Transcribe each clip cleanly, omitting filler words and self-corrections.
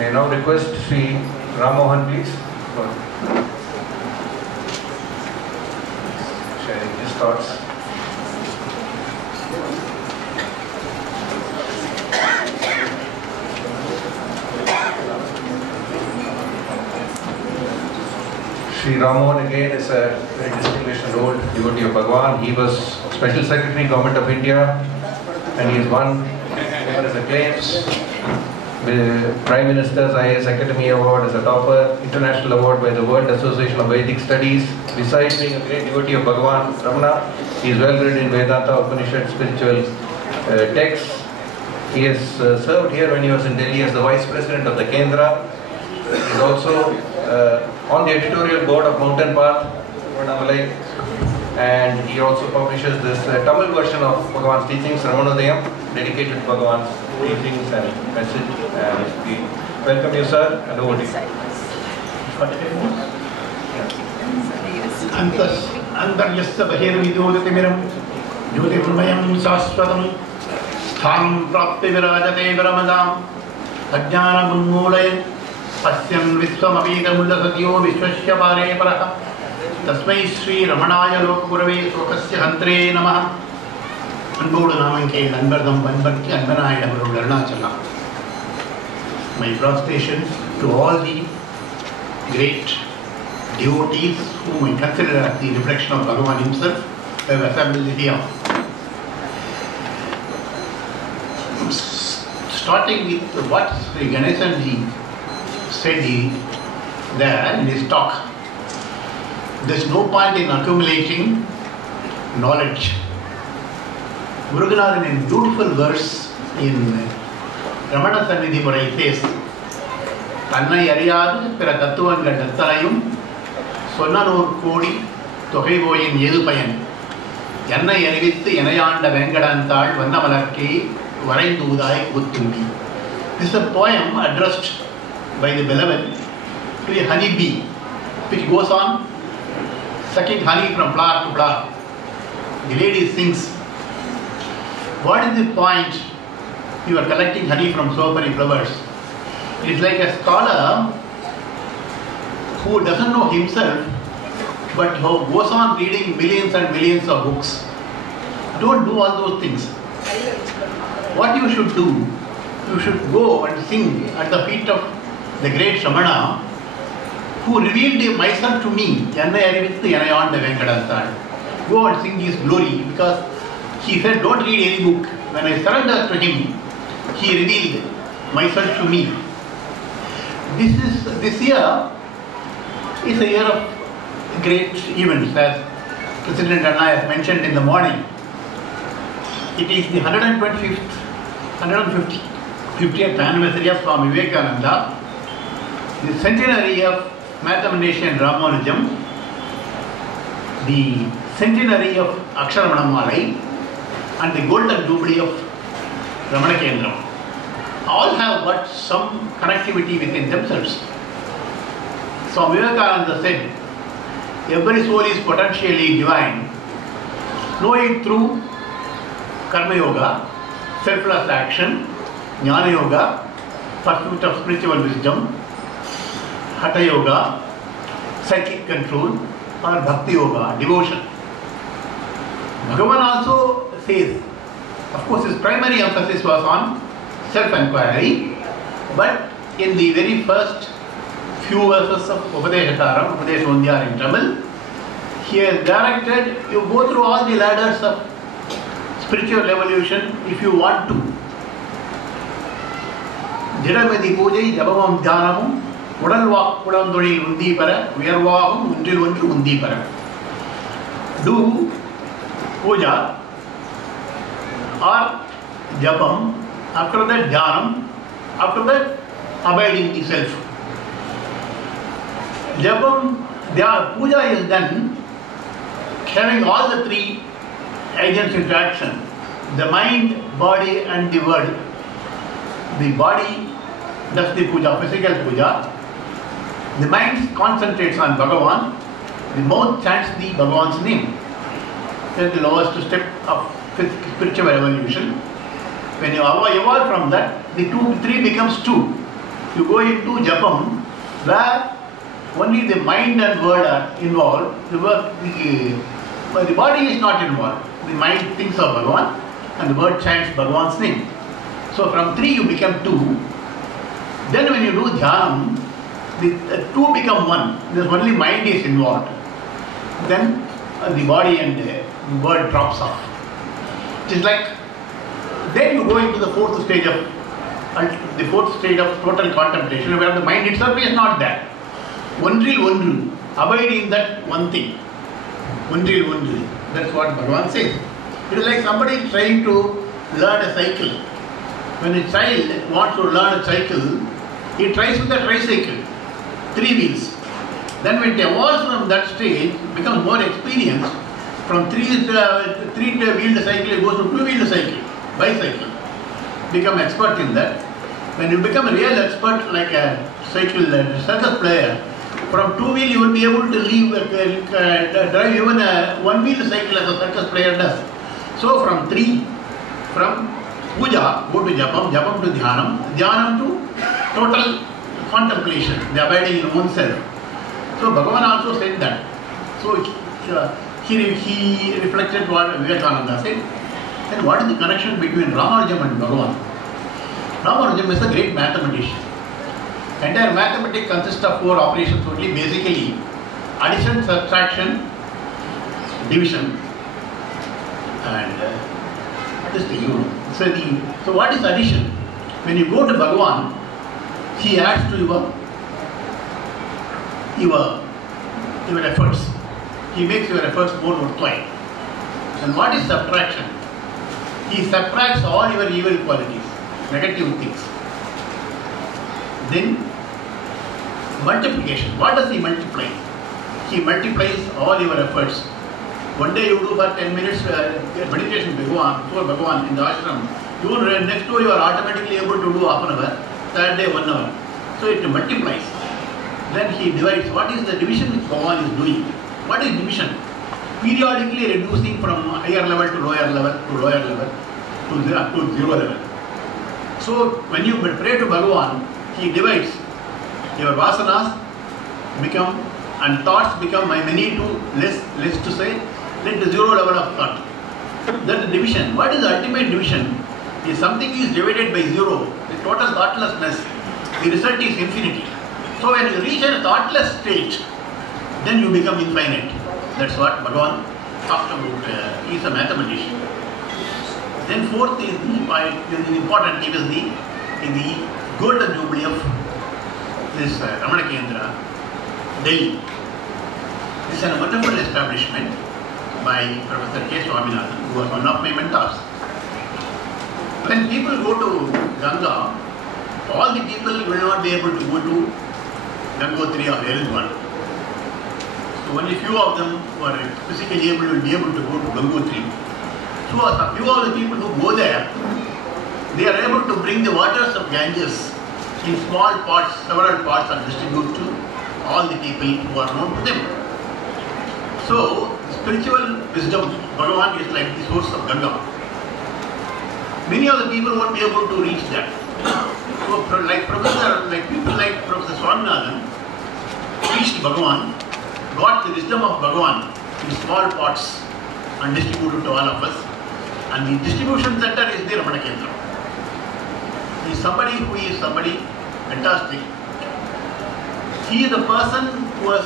I now request Sri Mohan, please, for sharing his thoughts. Sri Mohan again is a very distinguished and old devotee of Bhagavan. He was Special Secretary, Government of India, and he has won numerous acclaims. The Prime Minister's IAS Academy Award as a topper, International Award by the World Association of Vedic Studies. Besides being a great devotee of Bhagavan, Ramana, he is well read in Vedanta, Upanishad, spiritual texts. He has served here when he was in Delhi as the Vice President of the Kendra. He is also on the editorial board of Mountain Path, and he also publishes this Tamil version of Bhagavan's teachings, Ramanodayam, dedicated to Bhagavan's teachings and message. And we welcome you, sir, and over to you. Antaryasya bahirvidodatimiram jyotirmayam saswatam sthanam prapti virajate viramadam ajnana munmulayan pasyan visvamapitamulasatyo vishwasya pare paraha tasmai Sri Ramanaya Lokagurave Sokasya Hantre Namaha. Anbodu Namanke Nambardam Banbarki Anbanaya Namaru Arunachala. My prostrations to all the great devotees whom I consider as the reflection of Bhagavan himself who have assembled here. Starting with what Sri Ganesan ji said there in his talk. There is no point in accumulating knowledge. Muruganathan in a beautiful verse in Ramana Sannidhi Murai says, Tannai ariyadu pira tattuvanga dattalayum sonnanur kodi tohaivoyin yedupayan Yannai arivithu yanayanda vengadanthal vannamalarke varaindudai kuttumbi. This is a poem addressed by the beloved to a honey bee which goes on sucking honey from flower to flower. The lady sings, what is the point? You are collecting honey from so many flowers. It is like a scholar who doesn't know himself but who goes on reading millions and millions of books. Don't do all those things. What you should do, you should go and sing at the feet of the great Ramana who revealed myself to me. Go and sing his glory, because he said don't read any book. When I surrendered to him, he revealed myself to me. This year is a year of great events, as President Anna has mentioned in the morning. It is the 150th anniversary of Swami Vivekananda, the centenary of mathematician Ramanujam, the centenary of Aksharamanammalai, and the golden jubilee of Ramana Kendra. All have got some connectivity within themselves. Swami Vivekananda said, every soul is potentially divine. Know it through Karma Yoga, selfless action, Jnana Yoga, pursuit of spiritual wisdom, Hatha Yoga, psychic control, or Bhakti Yoga, devotion. Bhagavan also says, of course his primary emphasis was on self-inquiry, but in the very first few verses of Upadeshataram, Upadeshondhyar in Tamil, he has directed you go through all the ladders of spiritual evolution if you want to. Jidamadi Pujai, Jabamam Dhyanamum, Udalvak Pudanduri Undi Para, Virvahum, Undil Undru Undi Para. Do puja or Japam, after that Dhyanam, after that abiding the self. Japam, puja is done having all the three agents into action, the mind, body and the word. The body does the puja, physical puja. The mind concentrates on Bhagavan. The mouth chants the Bhagavan's name. That is the lowest step of spiritual evolution. When you evolve from that, the three becomes two. you go into Japam, where only the mind and word are involved, but the body is not involved. The mind thinks of Bhagavan and the word chants Bhagavan's name. So from 3 you become 2. Then when you do Dhyanam, the 2 become 1. There's only mind is involved. Then the body and the word drops off. It is like, then you go into the fourth stage of total contemplation, where the mind itself is not there. Ondril ondru, abide in that one thing. Ondril ondru. That's what Bhagavan says. It is like somebody trying to learn a cycle. When a child wants to learn a cycle, he tries with a tricycle, 3 wheels. Then when it evolves from that stage, becomes more experienced, from 3-wheeled cycle it goes to 2-wheeled cycle, bicycle. Become expert in that. When you become a real expert like a circus player, from 2-wheel you will be able to drive even a 1-wheeled cycle as a circus player does. So from puja, go to Japam, Japam to Dhyanam, Dhyanam to total contemplation, the abiding in oneself. So Bhagavan also said that. So he reflected what Vivekananda said. Then what is the connection between Ramanujam and Bhagavan? Ramanujam is a great mathematician. Entire mathematics consists of 4 operations only, basically addition, subtraction, division, and just so what is addition? When you go to Bhagavan, he adds to your efforts. He makes your efforts more worthwhile. And what is subtraction? He subtracts all your evil qualities, negative things. Then multiplication. What does he multiply? He multiplies all your efforts. One day you do for 10 minutes meditation before Bhagavan in the ashram. Next door you are automatically able to do half an hour. Third day 1 hour. So it multiplies. Then he divides. What is the division which Bhagavan is doing? What is division? Periodically reducing from higher level to lower level to lower level to up to 0 level. So when you pray to Bhagavan, he divides. Your vasanas become and thoughts become many to less to say, let the 0 level of thought. That is division. What is the ultimate division? If something is divided by 0, the total thoughtlessness, the result is infinity. So when you reach a thoughtless state, then you become infinite. That's what Bhagavan talked about. He is a mathematician. Then fourth is the important thing is the golden jubilee of this Ramana Kendra, Delhi. This is a wonderful establishment by Professor K. Swaminathan, who was one of my mentors. When people go to Ganga, all the people will not be able to go to Gangotri or Haridwar. So only few of them who are physically able will be able to go to Gangotri. So a few of the people who go there, they are able to bring the waters of Ganges in small pots, several pots, and distribute to all the people who are known to them. So spiritual wisdom, Bhagavan is like the source of Ganga. Many of the people won't be able to reach that. So people like Professor Swaminathan reached Bhagavan, got the wisdom of Bhagavan in small pots and distributed to all of us. And the distribution center is the Ramana Kendra. He is somebody fantastic. He is the person who was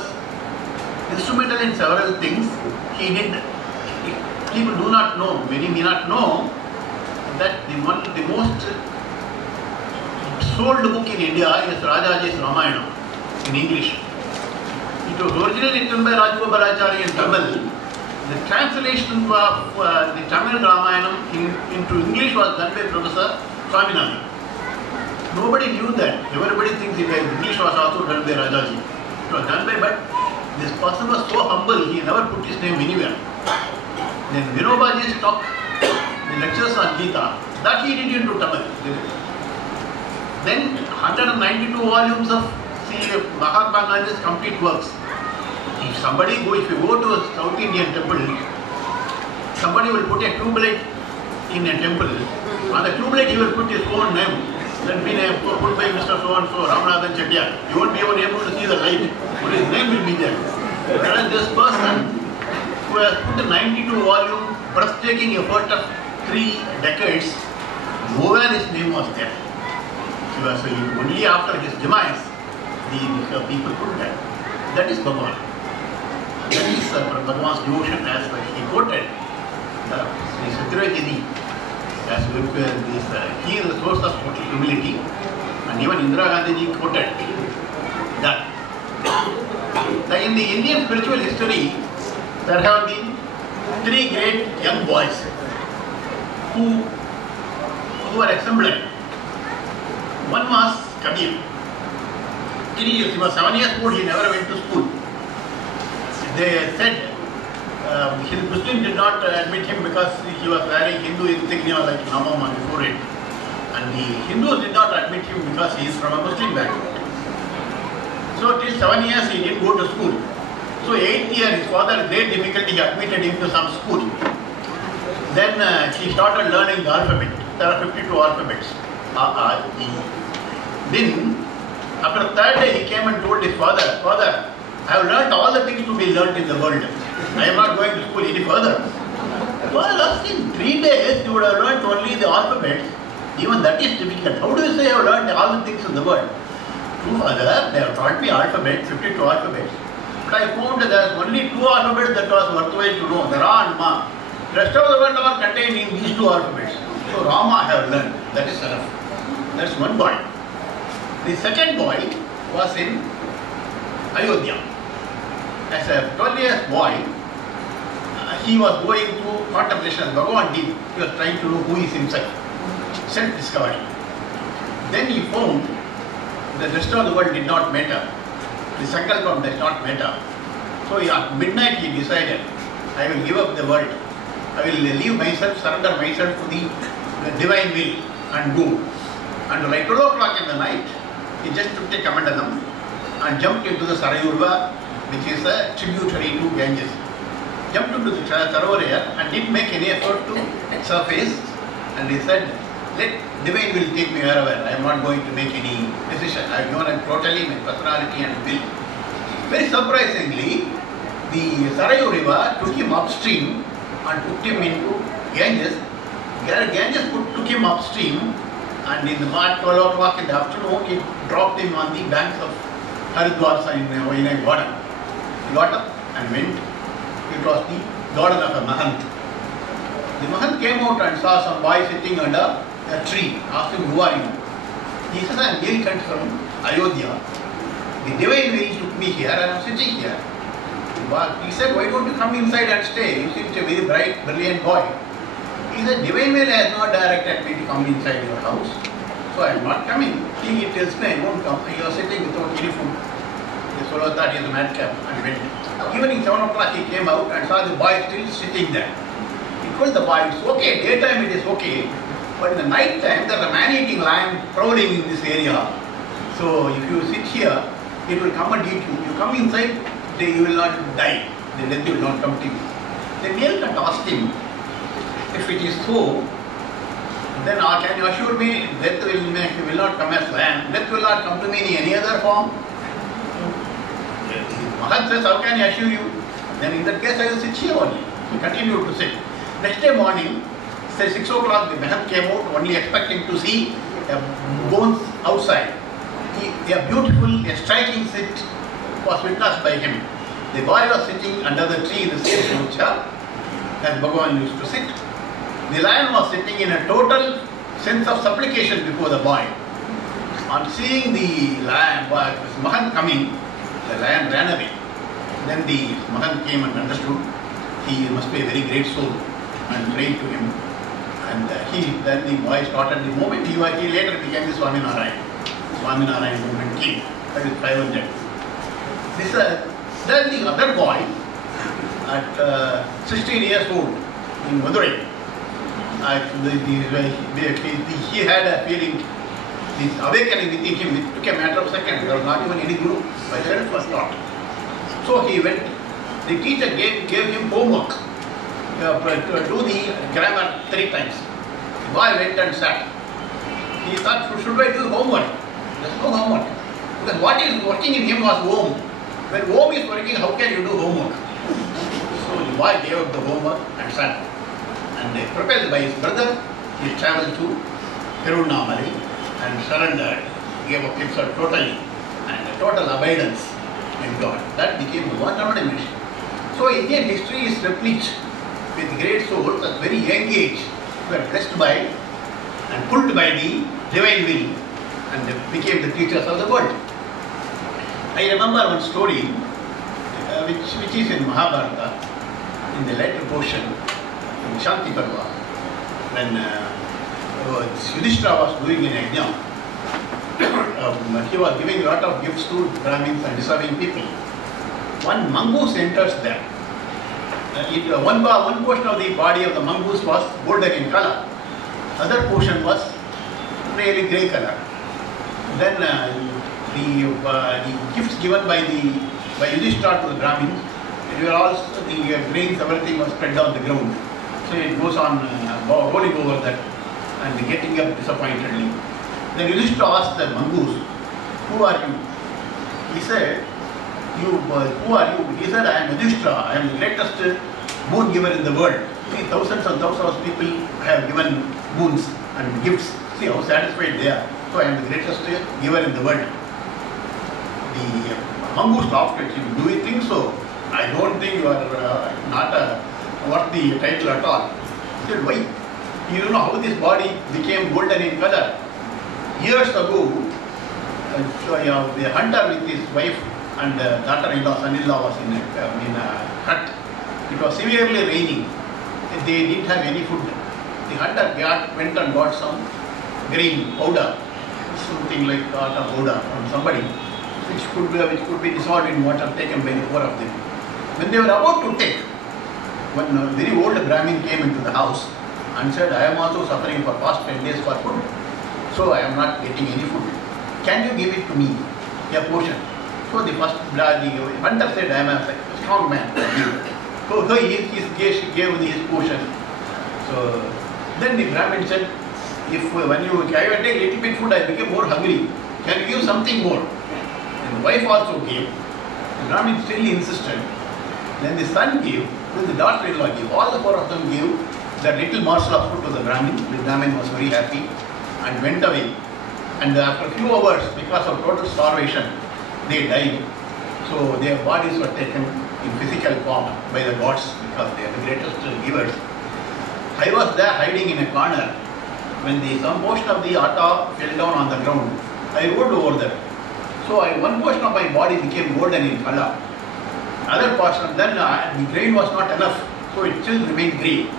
instrumental in several things. People do not know, many may not know, that the most sold book in India is Rajaji's Ramayana in English. It was originally written by Rajagopalachari in Tamil. The translation of the Tamil Ramayana into English was done by Professor Swaminathan. Nobody knew that. Everybody thinks English was also done by Rajaji. It was done by, but this person was so humble, he never put his name anywhere. Then Vinobaji stopped the lectures on Gita. That he did into Tamil. Then 192 volumes of Mahatma Gandhi's complete works. If you go to a South Indian temple, somebody will put a tubelite in a temple. On the tubelite he will put his own name. Then been put by Today Mr. So-and-so, Ramanathan Chettiar, you won't be able to see the light, but his name will be there. Whereas this person who has put a 92 volume, breathtaking effort of 3 decades, nowhere his name was there. He was only after his demise, the people put that. That is Bhagavan. That is Bhagavan's devotion as he quoted. Sri Satyajidi, as he is the source of total humility, and even Indira Gandhi ji quoted that. In the Indian spiritual history, there have been 3 great young boys who were exemplary. One was Kabir. 3 years, he was 7 years old, he never went to school. They said his Muslim did not admit him because he was wearing Hindu insignia like Namam on his forehead. And the Hindus did not admit him because he is from a Muslim background. So till 7 years he didn't go to school. So 8th year his father, great difficulty, admitted him to some school. Then he started learning the alphabet. There are 52 alphabets. Then after the 3rd day he came and told his father, "Father, I have learnt all the things to be learnt in the world. I am not going to school any further." Well, asked in 3 days you would have learnt only the alphabet. Even that is difficult. How do you say I have learnt all the things in the world? True, father, they have taught me alphabet, 52 alphabets. But I found that there are only 2 alphabets that was worthwhile to know, the Ra and Ma. The rest of the world are contained in these 2 alphabets. So Rama I have learned. That is enough. That's one boy. The second boy was in Ayodhya. As a 12-year boy, he was going through contemplation as Bhagavan did. He was trying to know who is himself. Self-discovery. Then he found the rest of the world did not matter. The Sankalpam does not matter. So at midnight he decided, I will give up the world. I will leave myself, surrender myself to the divine will and go. And like 12 o'clock in the night, he just took a Kamandalam and jumped into the Sarayurva, which is a tributary to Ganges. Jumped into the Sarovar and didn't make any effort to surface. And he said, let divine will take me wherever. I am not going to make any decision. I have given totally my personality and will. Very surprisingly, the Sarayu river took him upstream and put him into Ganges. Ganges took him upstream, and in the 12 o'clock in the afternoon, he dropped him on the banks of Haridwar in a garden. He got up and went. It was the garden of a Mahant. The Mohan came out and saw some boy sitting under a tree. Asked him, who are you? He says, I am Nilkant from Ayodhya. The divine will took me here and I am sitting here. He said, why don't you come inside and stay? You seem a very bright, brilliant boy. He said, divine will has not directed me to come inside your house. So I am not coming. He tells me I won't come. You are sitting without any food. The fellow thought he is a madcap and went. Evening 7 o'clock he came out and saw the boy still sitting there. He told the boy, it's okay, daytime it is okay, but in the night time there is a man-eating lion prowling in this area. So if you sit here, it will come and eat you. You come inside, you will not die. The death will not come to you. Then Nilkant asked him, if it is so, then can you assure me death will not come as lion? Death will not come to me in any other form? Mahan says, how can I assure you? Then in that case I will sit here only. He continued to sit. Next day morning, say 6 o'clock, the Mahan came out only expecting to see bones outside. A beautiful, a striking sit was witnessed by him. The boy was sitting under the tree in the same posture as Bhagavan used to sit. The lion was sitting in a total sense of supplication before the boy. On seeing the lion, Mahan coming, the lion ran away. Then the Mahan came and understood he must be a very great soul and prayed to him. And then the boy started the movement. He later became the Swaminarayan. Swaminarayan movement king. That is 500. Then the other boy at 16 years old in Madurai, he had a feeling, this awakening within him, it took a matter of seconds. There was not even any group. By self was taught. So he went, the teacher gave him homework to do the grammar 3 times. The boy went and sat. He thought, should I do homework? is working in him was Om. When Om is working, how can you do homework? So the boy gave up the homework and sat. And propelled by his brother, he travelled to Tirunamali and surrendered, gave up himself totally, and total abidance in God. That became the wonderful mission. So Indian history is replete with great souls at very young age who were blessed by and pulled by the divine will and became the teachers of the world. I remember one story which is in Mahabharata, in the later portion, in Shanti Parva, when Yudhishthira was doing an yajna. He was giving a lot of gifts to Brahmins and deserving people. One mongoose enters there. One portion of the body of the mongoose was golden in color. Other portion was really grey color. Then the gifts given by Yudhishthira to the Brahmins, they were also, the grains, everything was spread on the ground. So it goes on rolling over that and getting up disappointedly. Then Yudhishthira asked the mongoose, "Who are you?" He said, "Who are you?" He said, "I am Yudhishthira. I am the greatest boon giver in the world. See, thousands and thousands of people have given boons and gifts. See how satisfied they are. So I am the greatest giver in the world." The mongoose laughed at him. "Do you think so? I don't think you are not worth the title at all." He said, "Why? You don't know how this body became golden in color. Years ago, the hunter with his wife and daughter-in-law, son-in-law was in a hut. It was severely raining. They didn't have any food. The hunter went and got some grain powder, something like atta powder from somebody, which could be dissolved in water, taken by the four of them. When they were about to take, when a very old Brahmin came into the house and said, "I am also suffering for past 10 days for food. So I am not getting any food. Can you give it to me, a portion?" So the hunter said, "I am a strong man." So he gave his portion. So then the Brahmin said, when you take a little bit food, I became more hungry. Can you give something more? And the wife also gave. The Brahmin still insisted. Then the son gave, then the daughter-in-law gave. All the four of them gave that little morsel of food to the Brahmin. The Brahmin was very happy and went away. And after a few hours, because of total starvation, they died. So their bodies were taken in physical form by the gods because they are the greatest givers. I was there hiding in a corner when some portion of the atta fell down on the ground. I rolled over there. So one portion of my body became golden in color. Other portion, then the grain was not enough, so it still remained green.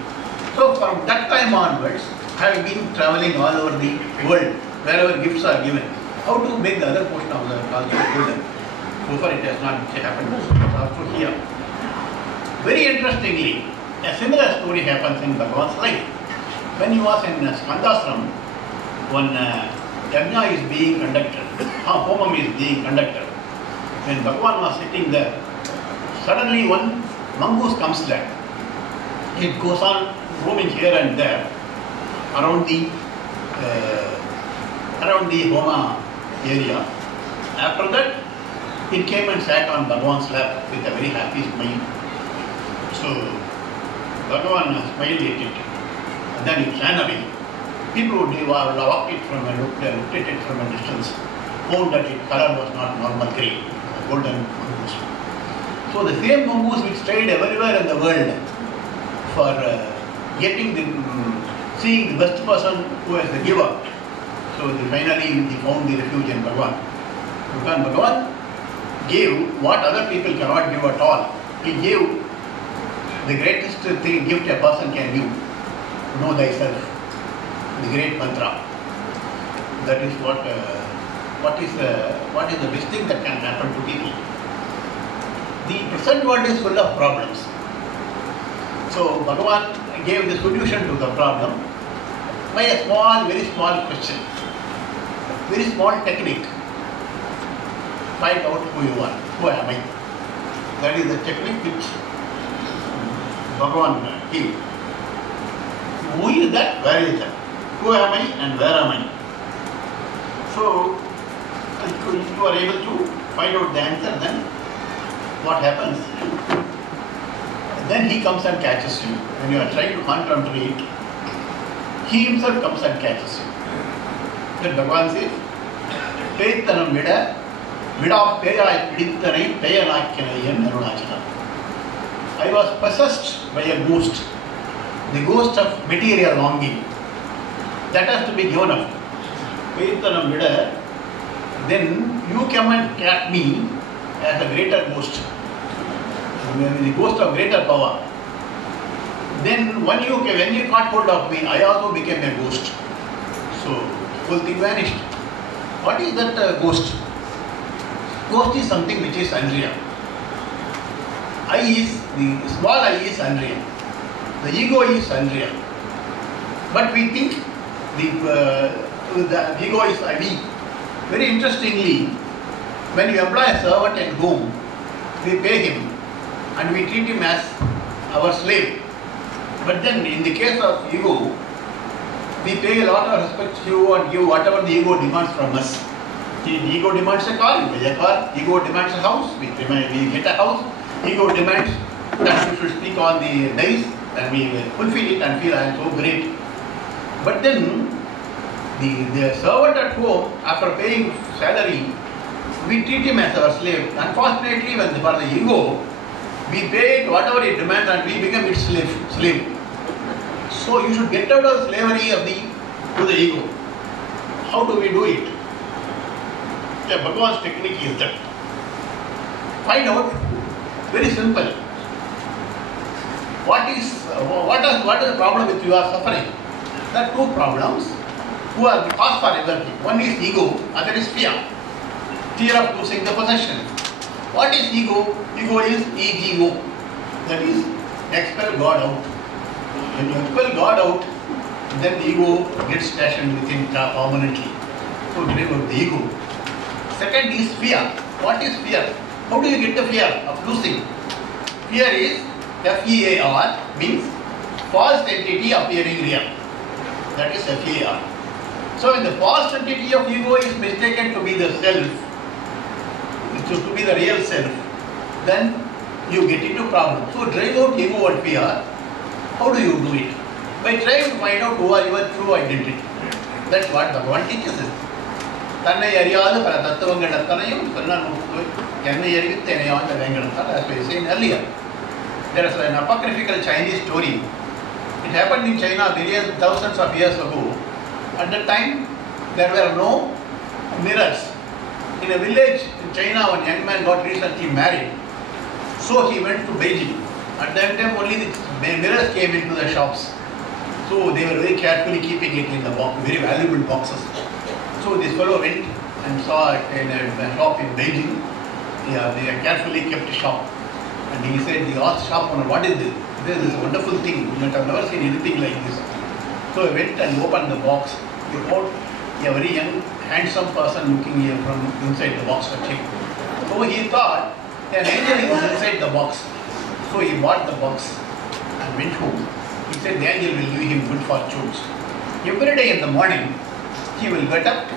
So from that time onwards, I have been traveling all over the world, wherever gifts are given. How to make the other portion of the also golden? So far it has not happened, also here. Very interestingly, a similar story happens in Bhagavan's life. When he was in Skandashram, one yajna is being conducted, homam is being conducted. When Bhagavan was sitting there, suddenly one mongoose comes there. It goes on roaming here and there around the Homa area. After that, it came and sat on Bhagavan's lap with a very happy smile. So Bhagavan smiled at it, and then it ran away. People would walk it from looked at it from a distance, found that its color was not normal grey, a golden mongoose. So the same mongoose which stayed everywhere in the world for seeing the best person who is the giver. So finally they found the refuge in Bhagavan. Bhagavan gave what other people cannot give at all. He gave the greatest gift a person can give. Know thyself. The great mantra. That is what is the best thing that can happen to people. The present world is full of problems. So Bhagavan gave the solution to the problem by a very small question, very small technique. Find out who you are. Who am I? That is the technique which Bhagavan gave. Who is that? Where is that? Who am I and where am I? So If you are able to find out the answer, then what happens? Then he comes and catches you. When you are trying to contemplate, he himself comes and catches you. Then Bhagavan says, Peithanam vida, vida peyai pidithanai peyanakyanai narunachala. I was possessed by a ghost, the ghost of material longing. That has to be given up. Peithanam vida, then you come and catch me as a greater ghost, the ghost of greater power. Then when you caught hold of me, I also became a ghost. So, whole thing vanished. What is that ghost? Ghost is something which is unreal. The small I is unreal. The ego is unreal. But we think the ego is I. Very interestingly, when you employ a servant at home, we pay him and we treat him as our slave. But then in the case of ego, we pay a lot of respect to you and give whatever the ego demands from us. The ego demands a car, we pay a car. Ego demands a house, we get a house. Ego demands that we should speak on the days, and we fulfill it and feel I am so great. But then the servant at home, after paying salary, we treat him as our slave. Unfortunately, when for the ego, we pay it whatever it demands and we become its slave. So you should get out of slavery to the ego. How do we do it? Yeah, Bhagavan's technique is that. Find out, very simple. What is the problem with your suffering? There are two problems who are the cause for everything. One is ego, other is fear. Fear of losing the possession. What is ego? Ego is ego. That is, expel God out. When you expel God out, then the ego gets stationed within permanently. So drive out the ego. Second is fear. What is fear? How do you get the fear of losing? Fear is F-E-A-R, means false entity appearing real. That is F-E-A-R. So when the false entity of ego is mistaken to be the self, to be the real self, then you get into problem. So drive out ego and fear. How do you do it? By trying to find out who are your true identity. That's what Bhagavan teaches us. Tannai ariyadu para tattvagal attanayum ennai arivithu enayavanda vengadattal, as we said earlier. There is an apocryphal Chinese story. It happened in China thousands of years ago. At that time, there were no mirrors. In a village in China, one young man got recently married. So he went to Beijing. At that time, only the mirrors came into the shops. So they were very carefully keeping it in the box, very valuable boxes. So this fellow went and saw it in a shop in Beijing. Yeah, they carefully kept a shop. And he said, he asked shop owner, what is this? This is a wonderful thing. You might have never seen anything like this. So he went and opened the box. He found a very young, handsome person looking here from inside the box touching. So he thought an angel was inside the box. So he bought the box and went home. He said the angel will give him good fortunes. Every day in the morning, he will get up,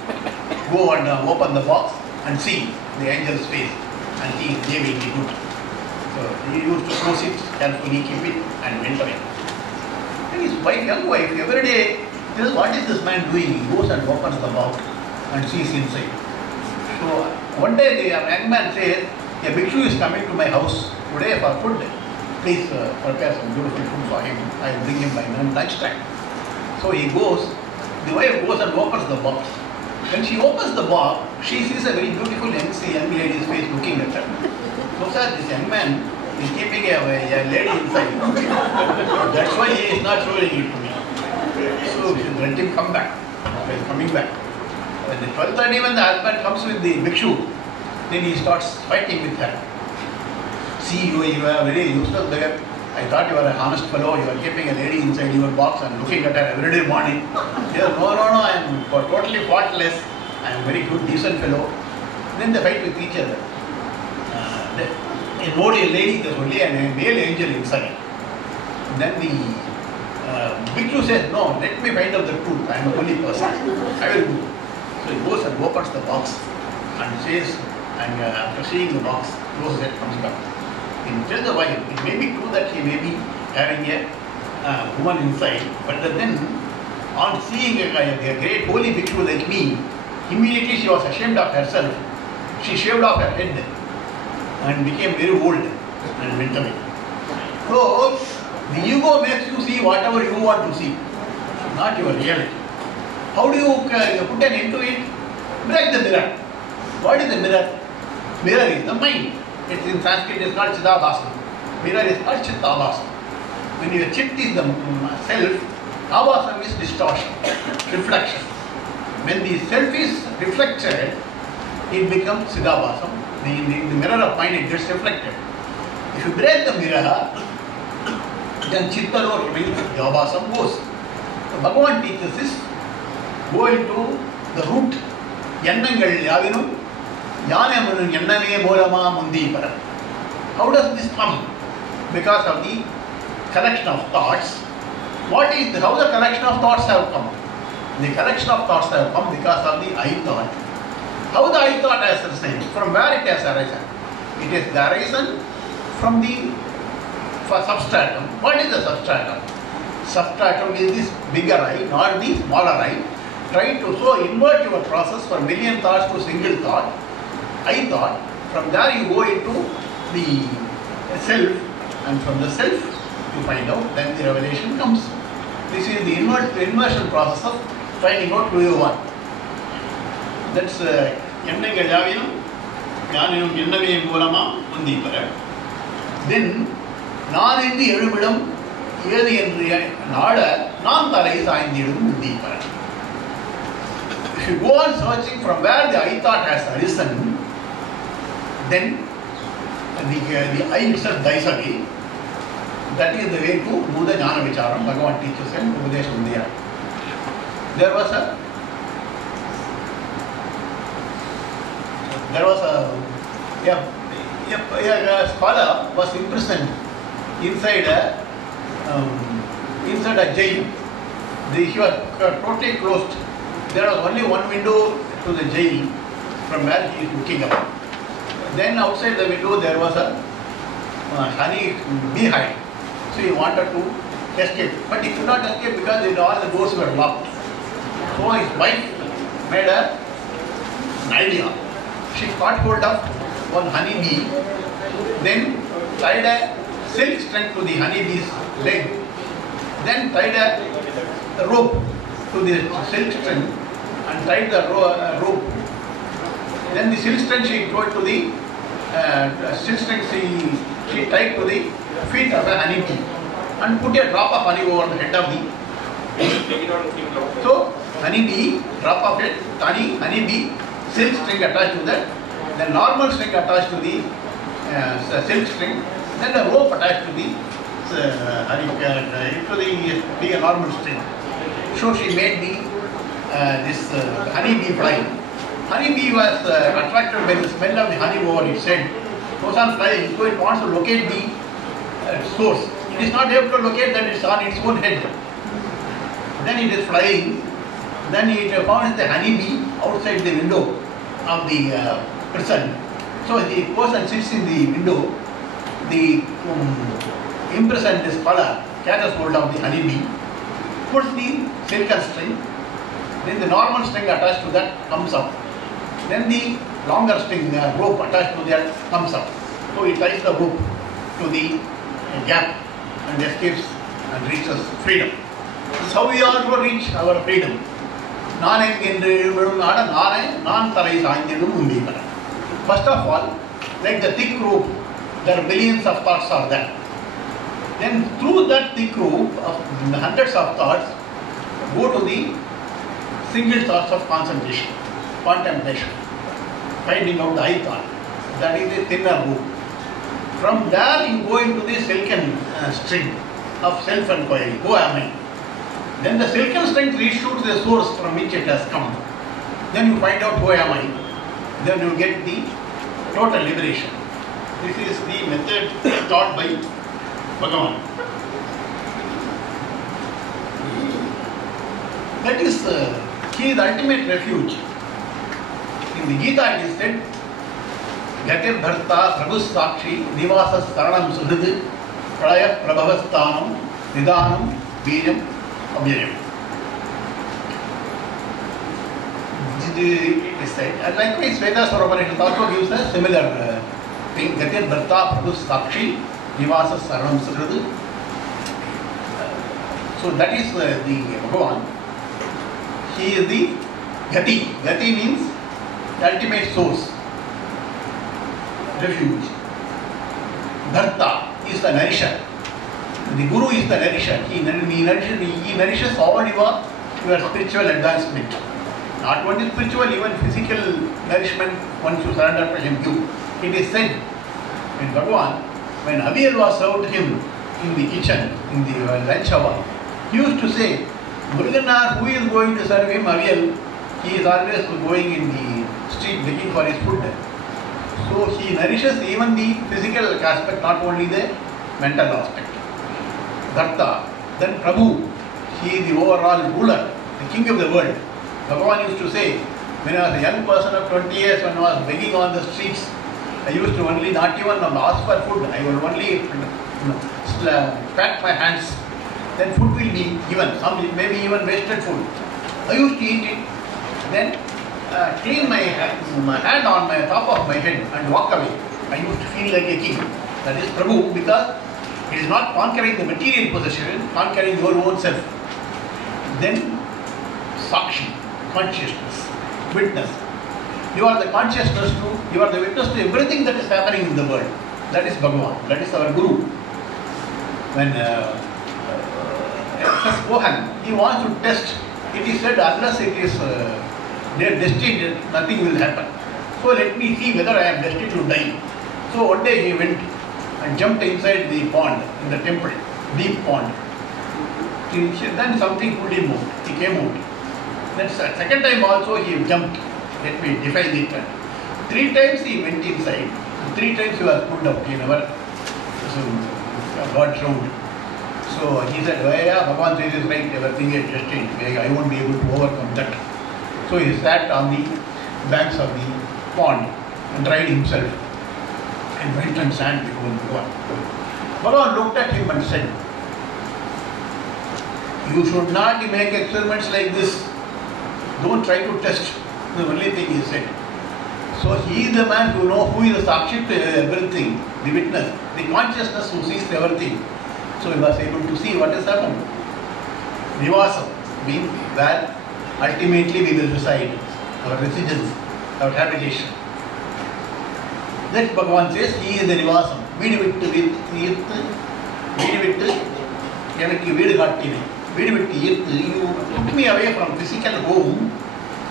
go and open the box and see the angel's face, and they will be good. So he used to close it, carefully keep it, and went away. And his wife, young wife, every day tells, what is this man doing? He goes and opens the box and sees inside. So one day the young man says, a bhikshu is coming to my house today for food. Please prepare some beautiful food for him. I will bring him by lunchtime. So he goes, the wife goes and opens the box. When she opens the box, she sees a very beautiful young lady's face looking at her. So sir, this young man is keeping a lady inside. That's why he is not showing it to me. So she let him come back. He is coming back. When the 12:30 when the husband comes with the bhikshu, then he starts fighting with her. See, you are very useless beggar. I thought you were a honest fellow. You are keeping a lady inside your box and looking at her every day morning. Yes, no, I am totally faultless. I am a very good, decent fellow. Then they fight with each other. In no lady, there is only a male angel inside. Then the bhikshu says, no, let me find out the truth. I am a holy person. I will go. So he goes and opens the box. and says, and after seeing the box, closes it, comes back. In just a while, it may be true that he may be having a woman inside, but then on seeing a great holy bhikshu like me, immediately she was ashamed of herself. She shaved off her head and became very old and went away. So, the ego makes you see whatever you want to see, not your reality. How do you put an end to it? Break the mirror. What is the mirror? Mirror is the mind. It's in Sanskrit, it's called Chidabhasam. Mirror is called Chittabhasam. When your chit is the self, Abhasam is distortion, reflection. When the self is reflected, it becomes Siddhabhasam. The mirror of mind, it gets reflected. If you break the mirror, then Chittaro remains, the Abhasam goes. So Bhagavan teaches this, go into the root, Yannangal Yavinum, Yanamunum Yanname Molama Mundipara. How does this come? Because of the collection of thoughts. How the collection of thoughts have come? The collection of thoughts have come because of the I thought. How the I thought has arisen? From where it has arisen? It is arisen from the substratum. What is the substratum? Substratum is this bigger I, not the smaller I. Try to invert your process from million thoughts to single thought, I thought. From there you go into the self, and from the self you find out, then the revelation comes. This is the inversion process of finding out who you are. That's Yannangal Yavinum, Yaninum Yanname Molama Mundipara. Then, Nan Indi Erumidam, Yedi and Nada, Nan Tarais Aindidum Mundipara. If you go on searching from where the I thought has arisen, then the I itself dies away. That is the way to do the Jnana Vicharam, Bhagavan teaches in Upadesha Vidya. There was a scholar was imprisoned inside a jail. He was totally closed. There was only one window to the jail from where he is looking up. Then outside the window there was a honey beehive. So he wanted to escape, but he could not escape because all the doors were locked. So his wife made an idea. She caught hold of one honeybee, then tied a silk string to the honeybee's leg, then tied a rope to the silk string and tied the rope. Then the silk string she tied to the she tied to the feet of the honeybee and put a drop of honey over the head of the. So honeybee, drop of it, honeybee, silk string attached to that, the normal string attached to the silk string, then the rope attached to the normal string. So she made this honeybee fly. Honeybee was attracted by the smell of the honey over its head. Goes on flying, so it wants to locate the source. It is not able to locate that, it's on its own head. Then it is flying. Then it found the honeybee outside the window of the prison. So the person sits in the window. The imprisoned scholar catches hold of the honeybee, puts the silken string, then the normal string attached to that comes up. Then the longer string rope attached to that comes up. So he ties the rope to the gap and escapes and reaches freedom. This is how we are to reach our freedom. First of all, like the thick rope, there are billions of thoughts are there. Then through that thick rope of hundreds of thoughts, go to the single thoughts of concentration, contemplation, finding out the I thought. That is the thinner rope. From there you go into the silken string of self-inquiry. Who am I? Then the silken string reshoots the source from which it has come. Then you find out who am I. Then you get the total liberation. This is the method taught by Bhagavan. That is, he is the ultimate refuge. In the Gita it is said, Gatir Dharta Prabhu Sakshi Nivasa Saranam Sudhid Praya Prabhavastanam Nidanam Bijam Abhyayam. It is said, and likewise Vedas Swaropanishad also gives a similar thing. Gatir Dharta Prabhu Sakshi Nivasa Saranam Sudhid. So that is the Bhagavan. He is the Gati. Gati means the ultimate source, refuge. Dharta is the nourisher. The Guru is the nourisher. He nourishes all your spiritual advancement. Not only spiritual, even physical nourishment once you surrender to him you. It is said in Bhagavan, when Avial was served to him in the kitchen, in the lunch hour, he used to say, Muruganar, who is going to serve him Avial? He is always going in the street begging for his food. So he nourishes even the physical aspect, not only the mental aspect. Dharta. Then Prabhu, he is the overall ruler, the king of the world. Bhagavan used to say, when I was a young person of 20 years, when I was begging on the streets, I used to only not even ask for food. I would only pat my hands. Then food will be given, some maybe even wasted food. I used to eat it, then clean my hand on my top of my head and walk away. I used to feel like a king. That is Prabhu, because it is not conquering the material possession, conquering your own self. Then Sakshi, consciousness, witness. You are the consciousness to, you are the witness to everything that is happening in the world. That is Bhagavan, that is our Guru. When Mohan, he wants to test, it is said unless it is destined, nothing will happen. So let me see whether I am destined to die. So one day he went and jumped inside the pond, in the temple, deep pond. Then something pulled him out, he came out. Then second time also he jumped, let me define it. 3 times he went inside, 3 times he was pulled out, he never got drowned. So he said, Bhagavan says is right, everything is destined, I won't be able to overcome that. So he sat on the banks of the pond and dried himself and went and sat before Bhagavan. Bhagavan looked at him and said, you should not make experiments like this. Don't try to test. The only thing he said. So he is the man who knows who is the Sakshi to everything, the witness, the consciousness who sees everything. So he was able to see what has happened. Nivasam means where ultimately we will reside, our residence, our habitation. That Bhagavan says he is the Nivasam. Veedu you took me away from physical home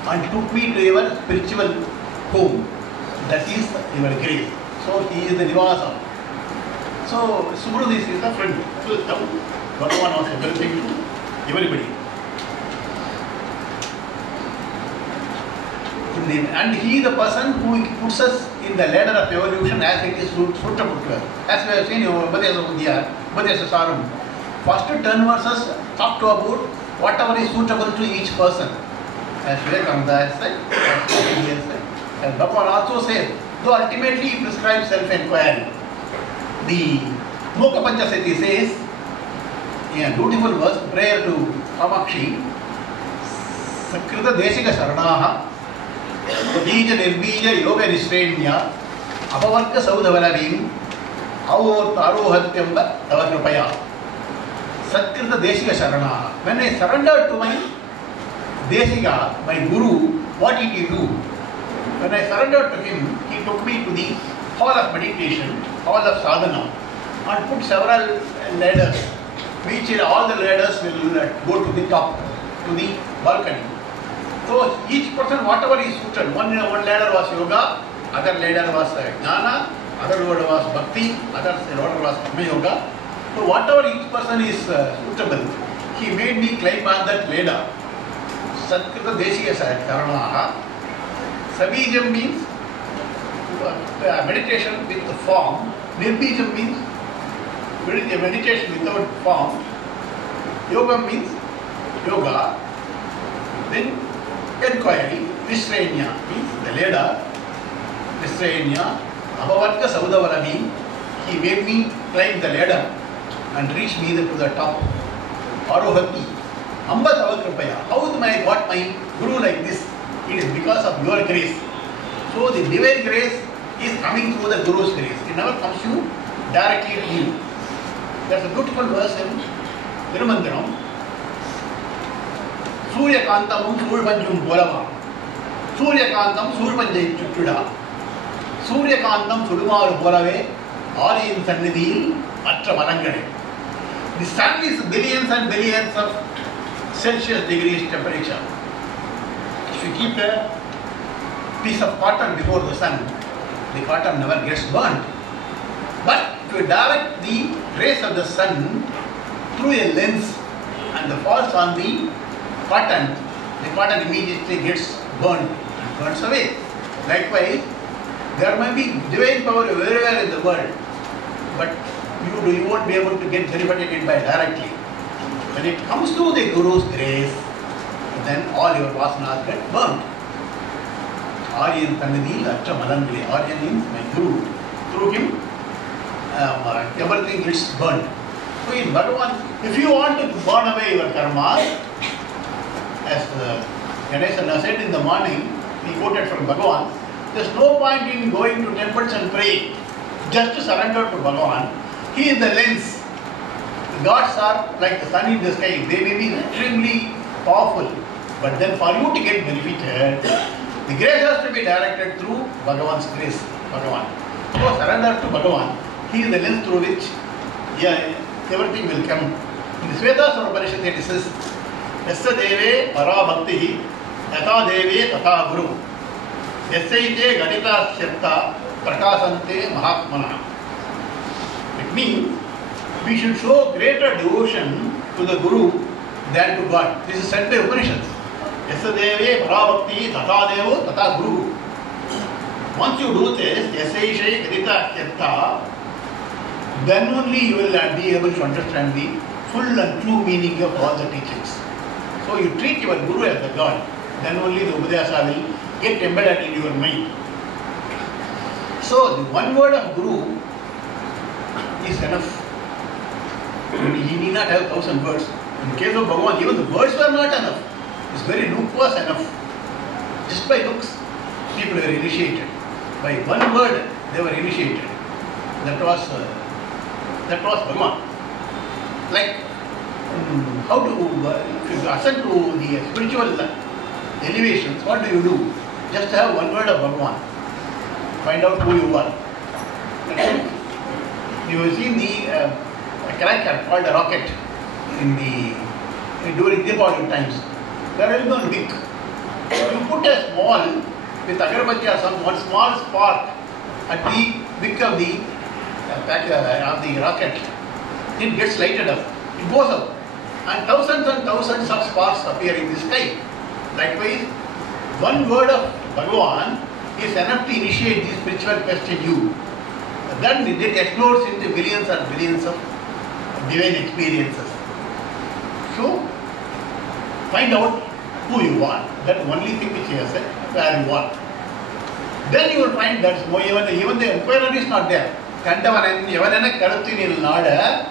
and took me to your spiritual home. That is your grace. So he is the Nivasam. So Suguru is a friend. So Bhagavan was everything to everybody. And he is the person who puts us in the ladder of evolution as it is suitable to us. As we have seen in Upadhyasa Saram. First 10 verses up to about whatever is suitable to each person. As Vivekananda has said, as he has said. And Bhagavan also says, though ultimately he prescribes self-inquiry. The Mokha Panchasati says, in a beautiful verse, prayer to Kamakshi, Sakrita Deshika Saranaha, Bija Nirbija Yoga Nishrenya, Apavarka Saudavaravim, Arohatyamba Tavakrupaya. Sakrita Deshika Saranaha. When I surrendered to my Deshika, my Guru, what did he do? When I surrendered to him, he took me to the hall of meditation, hall of sadhana, and put several ladders, which all the ladders will go to the top, to the balcony. So each person, whatever is suited, one ladder was yoga, other ladder was jnana, other ladder was bhakti, other ladder was karma yoga. So whatever each person is suitable, he made me climb on that ladder. Satkrita Deshika Karanaha. Sabijam means meditation with the form. Nirbijam means meditation without form. Yoga means yoga. Then inquiry. Nishrenya means the ladder, Visrayanya, Abhavarga Saudavaravim, he made me climb the ladder and reach me to the top. Arohati, Amba Tavakripaya, how am I got my Guru like this? It is because of your grace. So the divine grace is coming through the Guru's grace. It never comes to you directly to you. There's a beautiful verse in Tirumandiram. Surya Kantam Surpanjum Polava. Surya Kantam Surpanjay Chutuda. Surya Kantam Sudumar Polave, Ariyan Sannidhil, Atra Malangade. The sun is billions and billions of Celsius degrees temperature. If you keep a piece of cotton before the sun, the cotton never gets burnt. But if you direct the rays of the sun through a lens and falls on the cotton immediately gets burnt and burns away. Likewise, there may be divine power everywhere in the world, but you won't be able to get benefited by directly. When it comes to the Guru's grace, then all your vasanas get burnt. Aryan Tanadil Acha Malangale. Aryan means my Guru. Through him, everything gets burnt. So in Bhagavan, if you want to burn away your karma, as Ganesha said in the morning, he quoted from Bhagavan, there's no point in going to temples and pray. Just to surrender to Bhagavan. He is the lens. The gods are like the sun in the sky. They may be extremely powerful. But then for you to get benefited, the grace has to be directed through Bhagavan's grace. Bhagavan. So surrender to Bhagavan. He is the lens through which everything will come. In the Svetas Upanishad it says, Yassa deve para bhakti yata deve tata guru. Yassaite ganita syatta prakasante mahatmana. It means we should show greater devotion to the Guru than to God. This is said by Upanishads. Yassa deve para bhakti tata devo tata guru. Once you do this, yassaite ganita syatta, then only you will be able to understand the full and true meaning of all the teachings. So you treat your Guru as the God, then only the Upadhyasa will get embedded in your mind. So the one word of Guru is enough. He need not have 1,000 words. In the case of Bhagavan, even the words were not enough. His very look was enough. Just by looks, people were initiated. By one word, they were initiated. That was Bhagavan. Like, how to, if you ascend to the spiritual elevations, what do? Just have one word of Bhagavan. Find out who you are. You have seen the cracker called a rocket during Deepavali times. There is no wick. You put a small, with agarbatti or some one small spark at the wick of the rocket, it gets lighted up. It goes up. And thousands of sparks appear in the sky. Likewise, one word of Bhagavan is enough to initiate the spiritual quest in you. Then it explodes into billions and billions of divine experiences. So, find out who you are. That's the only thing which he has said, where you are. Then you will find that even the inquiry is not there. Kandavan Yavanana Karutinil Nada,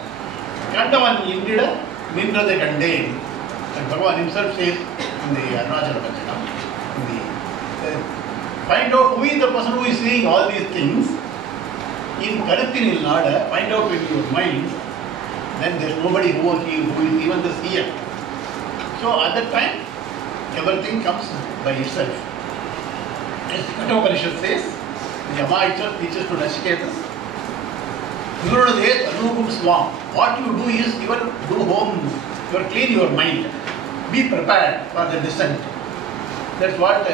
Kandavan Indida, Mindra the Kande. And Bhagavan himself says in the Arunachala Panchakam, find out who is the person who is saying all these things. In Karutinil Nada, find out with your mind, then there is nobody who is even the seer. So at that time, everything comes by itself. As the Kathopanishad says, Yama itself teaches to Nachiketas, what you do is you do home, you clean your mind, be prepared for the descent. That's what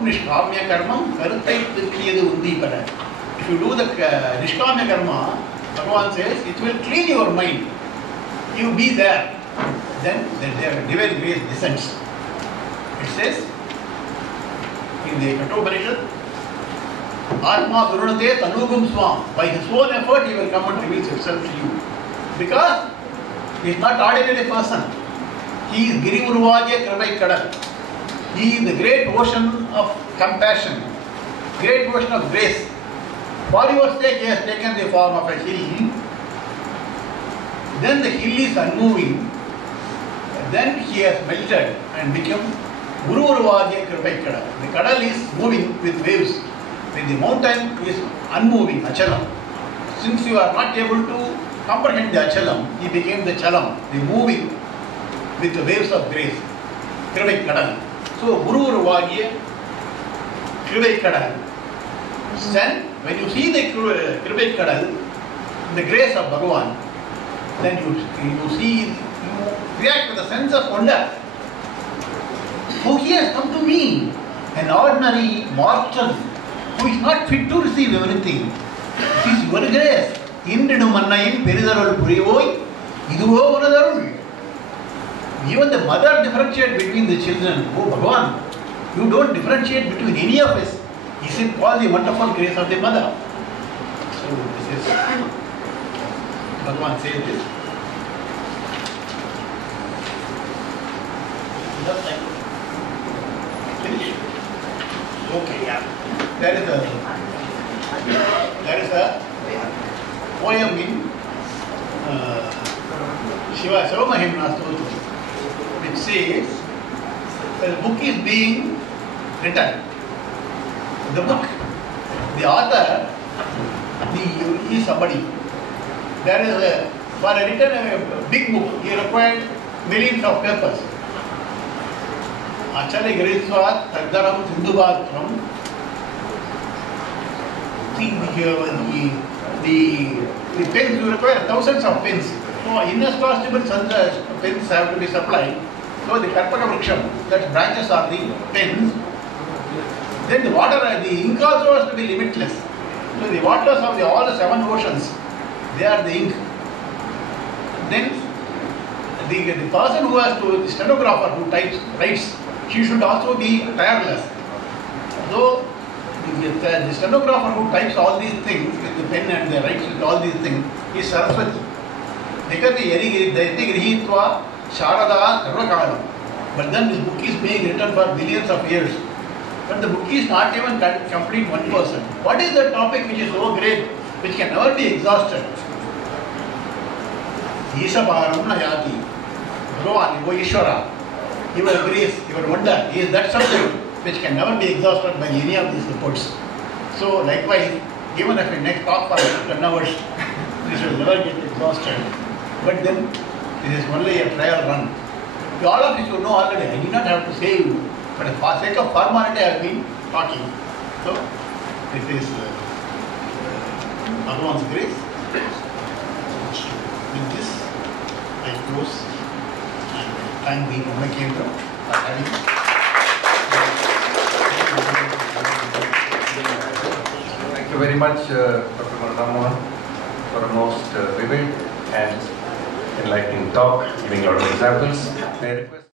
Nishkamya Karma, if you do the Nishkamya Karma, Bhagavan says it will clean your mind. You be there. Then the divine grace descends. It says in the Kathopanishad, Atma Gurunate Tanugam Swam. By his own effort, he will come and reveal himself to you. Because he is not ordinary person. He is Giri Uruvagya Krabai Kadal. He is the great ocean of compassion, great ocean of grace. For your sake, he has taken the form of a hill. Then the hill is unmoving. Then he has melted and become Guruvagya Kripai Kadal. The Kadal is moving with waves. When the mountain is unmoving, Achalam. Since you are not able to comprehend the Achalam, he became the Chalam, the moving with the waves of grace. Kripai Kadal. So Guruvagya Kripai Kadal. Then when you see the Kripai Kadal, the grace of Bhagavan, then you see, you react with a sense of wonder. Oh, he has come to me, an ordinary mortal who is not fit to receive everything. It is your grace. Indidum annayin peridharul purivoi, iduvo unadarul. Even the mother differentiates between the children. Oh Bhagavan, you don't differentiate between any of us. Is it all the wonderful grace of the mother? So this is Bhagavan says this. Just like finish. Okay, yeah. There is a poem in Shiva Mahimna Stotram, which says the book is being written. The book, the author, he is somebody. There is for a written a big book, he required millions of papers. Achale Giriswat, Tagdaram, Sindhubatram. The pens, you require thousands of pens. So inexhaustible pens have to be supplied. So the Karpaka Vriksham, that branches are the pens. Then the water, the ink also has to be limitless. So the waters of all the 7 oceans, they are the ink. Then the person who has to, the stenographer who writes, she should also be tireless. So the stenographer who types all these things with the pen and the writes with all these things is Saraswati. Because the Grihitva Sharada Sarvakalam. But then this book is being written for billions of years. But the book is not even complete 1%. What is the topic which is so great, which can never be exhausted? Ishaparam Nayati. Bhagavan, O Ishvara, your grace, your wonder, is that subject which can never be exhausted by any of these reports. So likewise, even if we next talk for 10 hours, this will never get exhausted. But then, this is only a trial run. All of this you know already, I did not have to say you. But for the sake of formality, I have been talking. So, this is Bhagavan's grace. With this, I close and thank the Ramana Kendra for having me. Thank you very much, Dr. Mohan, for a most vivid and enlightening talk, giving a lot of examples. May I request